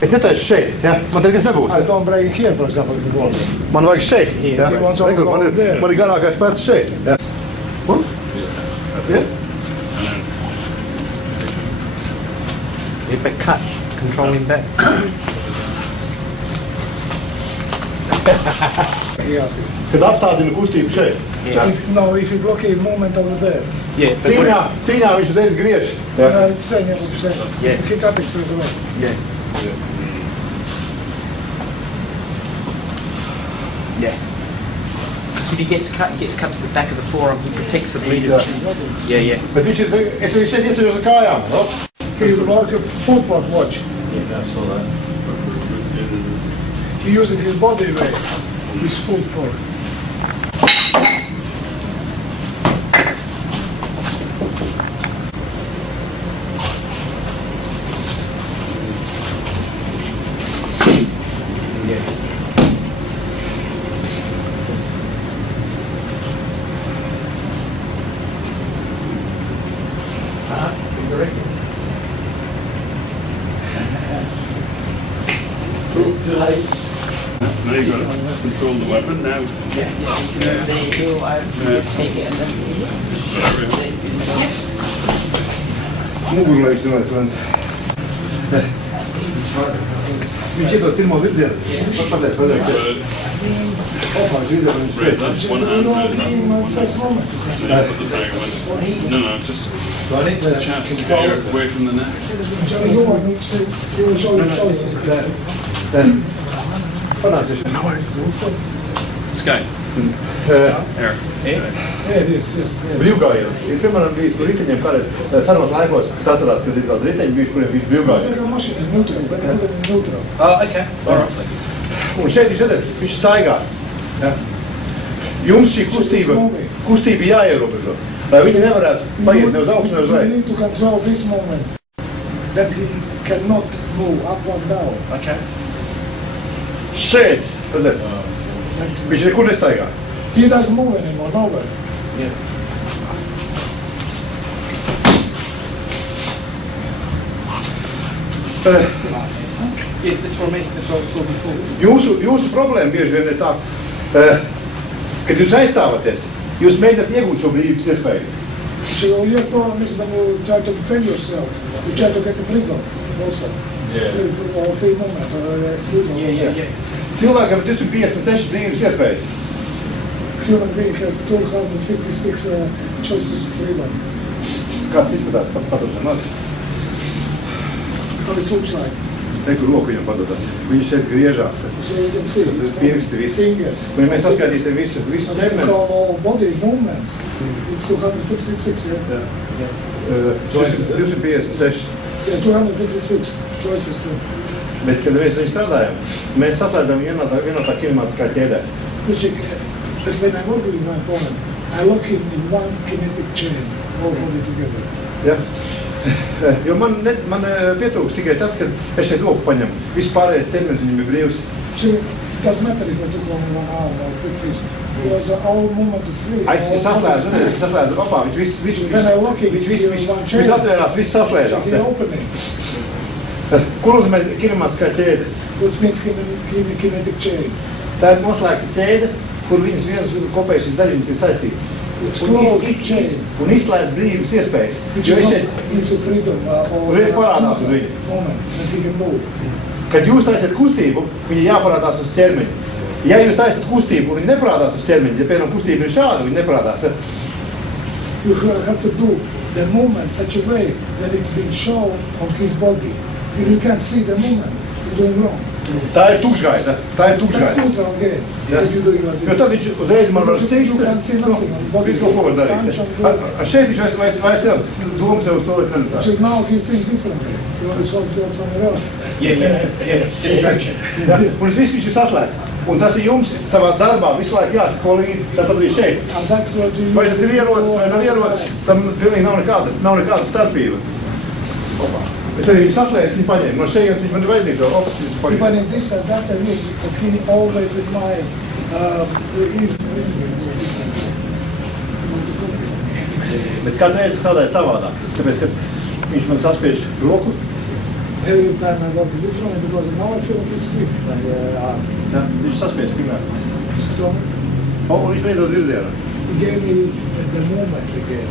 Es netaisu šeit, ja? Man te nekas nebūs. I don't bring here, for example, before. Man vajag šeit, ja? Man ir garākais pērts šeit, ja? Un? Ja? If I cut, controlling back. Kad apstādina kustību šeit. If you blockade movement over there. Yeah. Cīņā viņš uzreiz griež. Yeah. Yeah. So if he gets cut to the back of the forearm, he protects the bleeder. Yeah. Bet viņš ir, es arī šeit iesajos ar kājām. He work a footwork watch. Yeah, I saw that. He using his body weight, his footwork. Now you've got to control the weapon now. Yeah. There you go. I take it and then. Mugurlaiks nevajag viens. Viņš iedod pirmo virzienu. Pateic. Opā, viņš iedod viņš Raise up one hand, raise up. No, put the second one. No, just chest, hair away from the neck. Sky. Air. Brīvgājiens. Ir, piemēram, bijis par riteņiem kādreiz senos laikos, kas atcerās, kad ir kāds riteņi bijuši, kuriem bijis brīvgājiens. Okay. All right. Un šeit viņš redzēt, viņš staigā. Ja? Jums šī kustība jāierobežo, lai viņi nevarētu paiet ne uz augšu, ne uz leju. You need to control this moment, that he cannot move up or down. Okay. Šeit, redzēt, viņš nekur nestaigā. He doesn't move anymore, nowhere. Yeah. Yeah, that's what I meant. That's what I saw before. Jūsu problēma bieži vien ir tā, kad jūs aizstāvaties, jūs mēģināt iegūt šo brīvības iespēju. So your problem is when you try to defend yourself, you try to get the freedom also. Yeah. Free moment. Yeah. Cilvēkam ir 256 brīvības iespējas. Human being has 256 choices of freedom. Kāds izskatās padošanās? How it looks like. Teku roku viņam padodās. Viņš šeit griežās. So you can see it's Pirksti visi. fingers. Un ja mēs atskaitīsim visu We ķermeni. call all body movements. It's 256, yeah? 256. Yeah, 256 choices too. Bet, kad mēs viņu strādājam, mēs saslēdzam vienotā kinemātiskā ķēdē. Because when I work with my opponent, I lock him in one kinetic chain, all body together. Ja? Jo man pietrūks tikai tas, ka es šeit roku paņemu. Viss pārējais ķermenis viņam ir brīvs. So it doesn't matter if I took one arm or quick fist. Because all movement is free. Es saslēdzu apā, viņš viss atvērās, viss saslēdzās. Check the opening. Kur uzmē kinemātiskā ķēde? Which means kinetic chain. Tā ir noslēgta ķēde, kur viņas vienas kopējušas daļiņas ir saistītas. It's closed chain. Un izslēdz brīvības iespējas. Which Jo is es not šeit into freedom or uzreiz parādās uz viņu. moment that he can move. Kad jūs taisat kustību, viņi jāparādās uz ķermeņa. Ja jūs taisat kustību un viņi neparādās uz ķermeņa, ja piemēram kustība ir šāda, viņi neparādās. You have to do the movement such a way that it's been shown on his body. If you can't see the movement, you're doing wrong. Tā ir tukšgaita. That's neutral game. Yes. If you're doing like Jo this. tad viņš uzreiz man var sist. You can't see nothing. Visu, ko var darīt. Šeit viņš vairs jau domas jau to nenotā. So now he thinks differently. You always want to work somewhere else. Yeah. Distraction. Ja? Un viss viņš ir saslēgts. Un tas ir jums savā darbā visu laiku jāsako līdzi, tāpat arī šeit. And that's what you Vai tas ir ierocis vai nav ierocis, tam pilnīgi nav nekāda starpība. Es arī viņu saslēdzu, viņu paņēmu. No šejienes viņš man ir vajadzīgs vēl opus. If I need this and that, I need, but he always admire Bet katru reizi strādāja savādāk. Tāpēc, kad viņš man saspiež roku, Every time I work differently because now I feel a bit squeezed. Ja, viņš saspies tikmēr. So O, un viņš man iedod virzienu. he gave me the moment again.